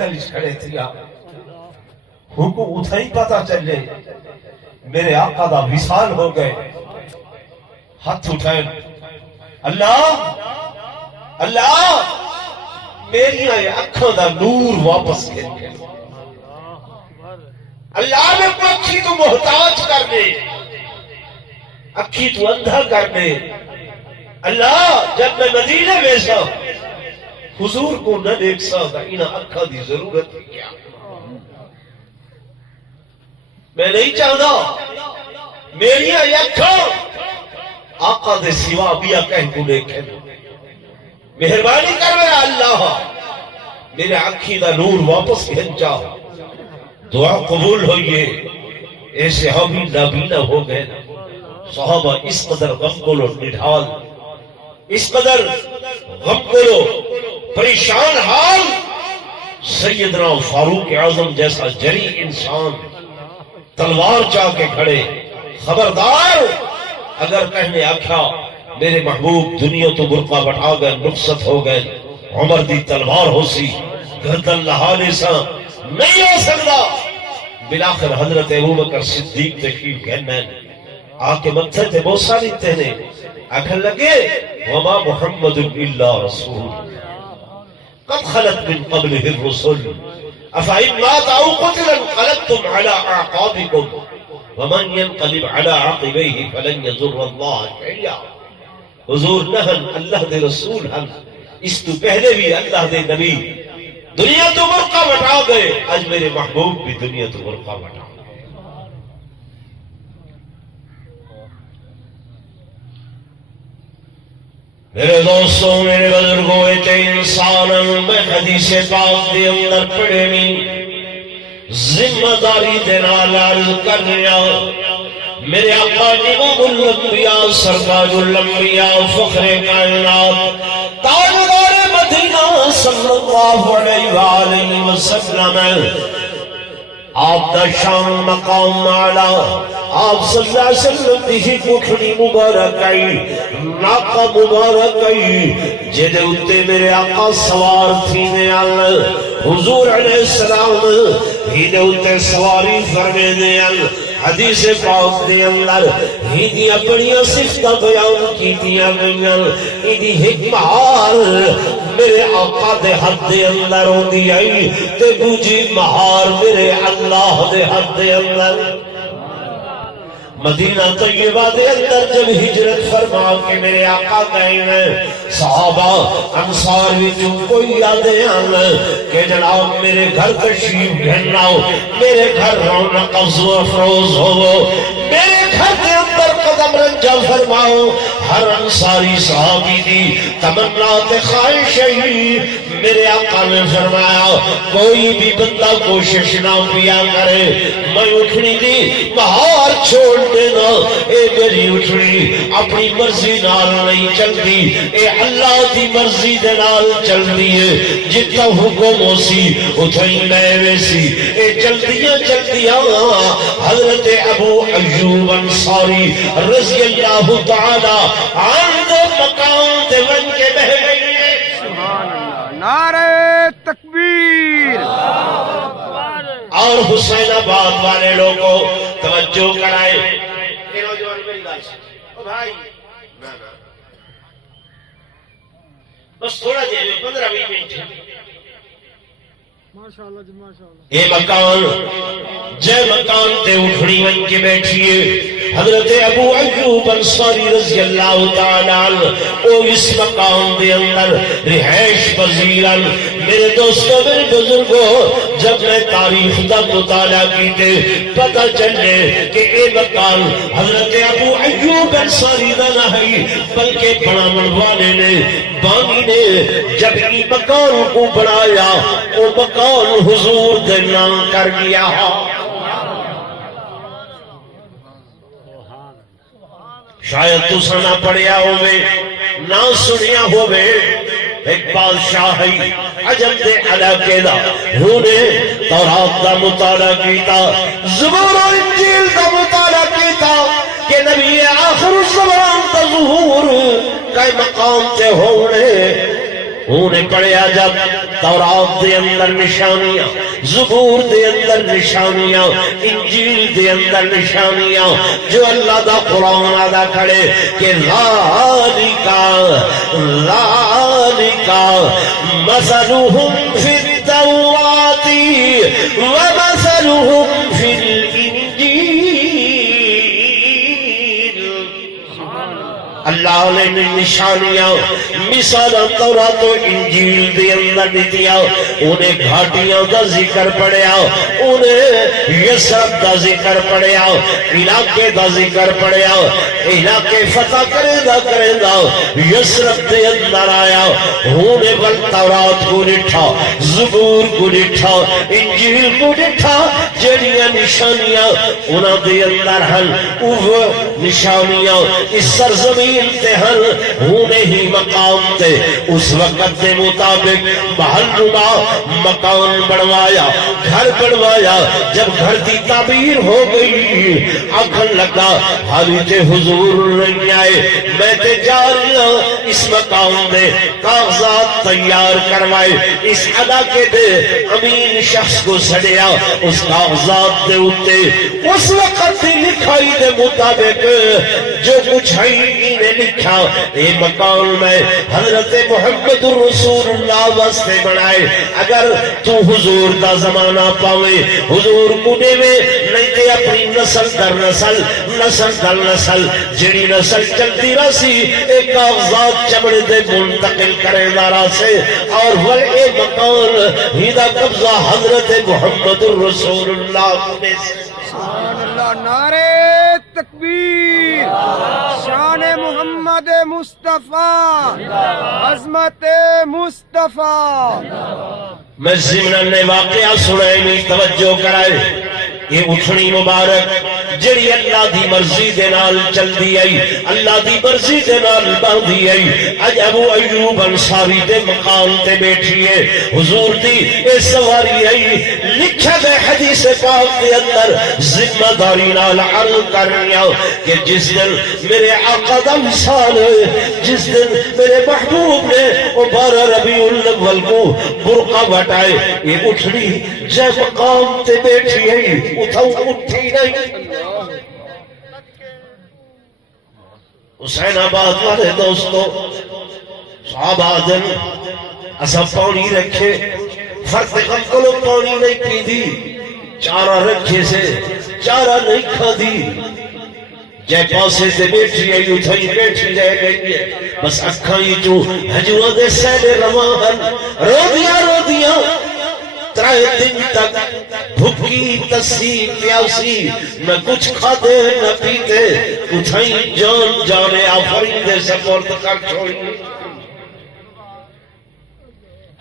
جنگل کھڑے تھیا ہوں کو اتھائی پتا چلے میرے آقا دا وصال ہو گئے ہاتھ اٹھائیں اللہ اللہ میری اکھوں دا نور واپس کر کے اللہ میں کو اکھی تو محتاج کر دے اکھی تو اندھا کر دے اللہ جب میں مدینے میں سا حضور کو نہ دیکھ سکتا انہاں اکھا دی ضرورت ہے کیا میں نہیں چاہتا میری اکھا آقا دے سوا بیا کہیں کو دیکھیں مہربانی کر میرا اللہ میرے اکھی دا نور واپس کھنچا دعا قبول ہوئیے اے صحابی نابینا ہو گئے صحابہ اس قدر غم کو لو نڈھال اس قدر غم کو لو پریشان حال سیدنا فاروق اعظم جیسا جری انسان تلوار چاہ کے کھڑے خبردار اگر کہنے آکھا میرے محبوب دنیا تو برقع بٹھا گئے نفست ہو گئے عمر دی تلوار ہو سی گردن لہانے سا نہیں ہو سکتا بلاخر حضرت ابوبکر صدیق تشریف کہنے آکے متھے تے بہت ساری تہنے آکھن لگے وما محمد الا رسول قد خلت من قبله الرسل افعن مات او قتلا انقلبتم على اعقابكم ومن ينقلب على عقبيه فلن يضر الله شيئا حضور نہن اللہ دے رسول ہم اس تو پہلے بھی اللہ دے نبی دنیا تو برقع بٹھا گئے آج میرے محبوب بھی دنیا تو برقع بٹھا گئے میرے دوستوں میرے بزرگوں ایتے انسانا میں حدیث پاک دے اندر پڑھے نہیں ذمہ داری دینا لارز کر رہا میرے آقا امام الانبیاء سرتاج الانبیاء فخر کائنات تاجدار مدینہ صلی اللہ علیہ وآلہ وسلم آپ دا شان مقام معلا آپ صلی اللہ علیہ وسلم دیہی ککھڑی مبارکی ناقہ مبارکی جدے اتے میرے آقا سوار تھینے آل حضور علیہ السلام ہی دے اتے سواری فرمینے آل حدیث پاک دے اندر ہی دیا بڑیاں صفتہ بیان کی دیا گئیاں ہی دی حکمار میرے آقا دے حد دے اندر ہو دی آئی تے بوجی مہار میرے اللہ دے حد دے اندر مدینہ طیبہ دے اندر جب ہجرت فرما کے میرے آقا گئے ہیں صحابہ انصار وچوں کوئی یادیں آنا کہ جناب میرے گھر تشریف گھننا ہو میرے گھر رونق افزو افروز ہو میرے گھر کے اندر قدم رنجا فرماؤ ہر انصاری صحابی دی تمنات خواہشی میرے آقا نے فرمایا کوئی بھی بندہ کوشش نہ کیا کرے میں اٹھنی دی بہار چھوڑ دینا اے میری اٹھنی اپنی مرضی نال نہیں چلتی اے اللہ دی مرضی دے نال چلتی ہے جتا حکم ہو سی اتھائی میں ویسی اے جلدیاں حضرت ابو ایوب انصاری رضی اللہ تعالی عند مقام دے ون کے بہ گئی ہے نعرہ تکبیر اور حسین آباد والے لوگوں توجہ کرائے نوجوان میری بات او بھائی بس تھوڑا دیر 15-20 منٹ ماشاءاللہ جی ماشاءاللہ اے مکان جے مکان تے اٹھڑی ون کے بیٹھئے حضرت ابو ایوب انصاری رضی اللہ تعالیٰ او اس مقام دے اندر رہائش پذیرن میرے دوستوں میرے بزرگوں جب میں تاریخ دا مطالعہ کیتے پتہ چلے کہ اے مکان حضرت ابو ایوب انصاری دا نہیں بلکہ بڑا منوانے نے بانی نے جب ای مکان کو بڑھایا او مکان حضور دے نام کر گیا شاید تو سنا پڑیا ہوئے نہ سنیا ہوئے ایک بادشاہ ہے عجب دے علاقے دا انہیں تورات دا مطالعہ کیتا زبور و انجیل دا مطالعہ کیتا کہ نبی آخر الزمان دا ظہور کئی مقام تے ہونے انہیں پڑھیا جب تورات دے اندر نشانیاں، زبور دے اندر نشانیاں، انجیل دے اندر نشانیاں، جو اللہ دا قرآن ادا کرے کہ ذالکا مثلہم فی التوراۃ ومثلہم فی الانجیل۔ اللہ نے نشانیاں مثال تورات و انجیل دے اندر دیا، انہیں گھاٹیاں دا ذکر پڑھیا، انہیں یسرب دا ذکر پڑھیا، علاقے دا ذکر پڑھیا، علاقے فتح کرے دا یسرب دے اندر آیا، انہیں بل تورات کو ڈٹھا، زبور کو ڈٹھا، انجیل کو ڈٹھا، جڑیاں نشانیاں انہاں دے اندر ہن، وہ نشانیاں اس سرزمین تے ہن، انہیں ہی مقام تے اس وقت کے مطابق محل نما مکان بنوایا، گھر بنوایا۔ جب گھر کی تعبیر ہو گئی آنکھن لگا حالی تے حضور نہیں آئے، میں تے جا رہا اس مقام میں کاغذات تیار کروائے، اس علاقے دے امین شخص کو سڑیا، اس کاغذات دے اتے اس وقت دی لکھائی دے مطابق جو کچھ ہے انہیں لکھا، اے مکان میں حضرت محمد رسول اللہ واسطے بنائے، اگر تو حضور دا زمانہ پاوے حضور کو دے نہیں تے اپنی نسل در نسل، نسل در نسل جڑی نسل چلتی رسی ایک کاغذات چمڑے دے منتقل کرے دارا سے، اور وہ اے مکان ہی دا قبضہ حضرت محمد رسول اللہ کو دے سے۔ سبحان اللہ، نعرہ تکبیر، شان محمد مصطفیٰ، عظمت مصطفیٰ۔ میں ضمن نے واقعہ سنائے نہیں توجہ کرائے، یہ اٹھنی مبارک جڑی اللہ دی مرضی دے نال چل دی آئی، اللہ دی مرضی دے نال باندھی آئی، اج ابو ایوب انصاری دے مقام تے بیٹھی ہے، حضور دی اے سواری آئی، لکھا گئے حدیث پاک کے اندر ذمہ داری نال عرض کرنیا کہ جس دن میرے آقا دا وصال ہے، جس دن میرے محبوب نے او 12 ربیع الاول کو برقع بٹائے، یہ اٹھنی جے مقام تے بیٹھی ہے، اٹھاؤ اٹھی نہیں۔ حسین آباد والے دوستو صحابہ دن اسا پانی رکھے، فرد غم کلو پانی نہیں پی دی، چارہ رکھے سے چارہ نہیں کھا دی، جے پاسے سے بیٹھی ہے اتھائی بیٹھی رہ گئی ہے، بس اکھائی جو حجوہ دے سیلے رواہن، رو دیا ترائے دن تک بھکی تسی پیاسی، نہ کچھ کھاتے نہ پیتے، اتھائی جان جانے آفرین دے سپورت کر چھوڑی،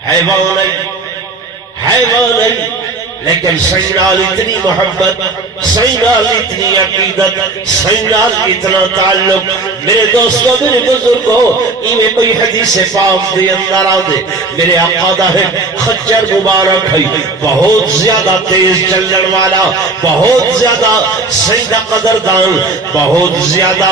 حیوان نہیں لیکن سینال اتنی محبت، سینال اتنی عقیدت، سینال اتنا تعلق۔ میرے دوستوں میرے بزرگوں ایمیں کوئی حدیث پاک دے اندر آدھے، میرے آقا دا ہے خچر مبارک ہے، بہت زیادہ تیز چلن والا، بہت زیادہ سیدہ قدردان، بہت زیادہ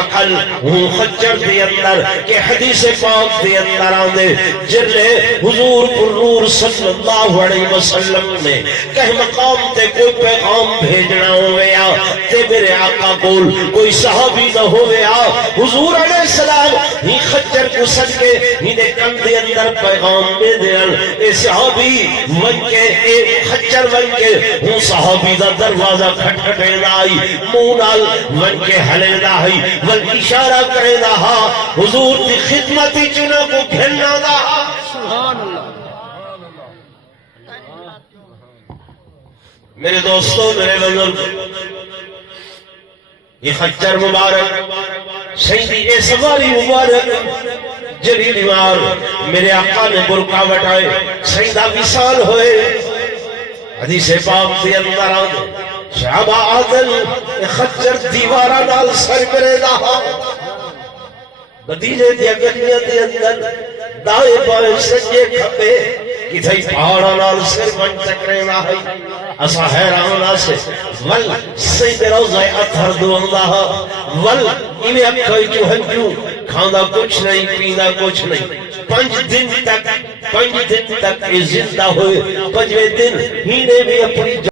عقل ہوں خچر دے اندر کہ حدیث پاک دے اندر آدھے جلے حضور پر نور صلی اللہ علیہ وسلم نے کہ مقام تے کوئی پیغام بھیجنا ہویا تے میرے آقا کول کوئی صحابی نہ ہویا، حضور علیہ السلام ہی خچر کو صدقے ہی دے کندے اندر پیغام دے دین، اے صحابی ون کے اے خچر ون کے ہوں صحابی دا دروازہ کھٹکھٹے لائی، مونال ون کے حلے لائی، ون اشارہ کرے دا حضور دی خدمتی چنہ کو گھلنا دا۔ سبحان اللہ۔ میرے دوستوں میرے بزرگ یہ خچر مبارک سیدی اے سواری مبارک جلیل امار میرے آقا نے برقع بٹائے، سیدہ وصال ہوئے، حدیث پاک دے اندر آدھے شعبہ عادل خچر دیوارہ نال سر کرے دا، مدینے دیا گلیاں دے اندر دائے بائے سجے کھپے کتھائی پہاڑا نال سر من چکرے نہ ہے، اسا حیران سے ول سید روزہ اتھر دو اللہ ول انہیں اکھائی جو ہنجو کھانا کچھ نہیں پینا کچھ نہیں 5 دن تک یہ زندہ ہوئے 5ویں دن ہی نے بھی اپنی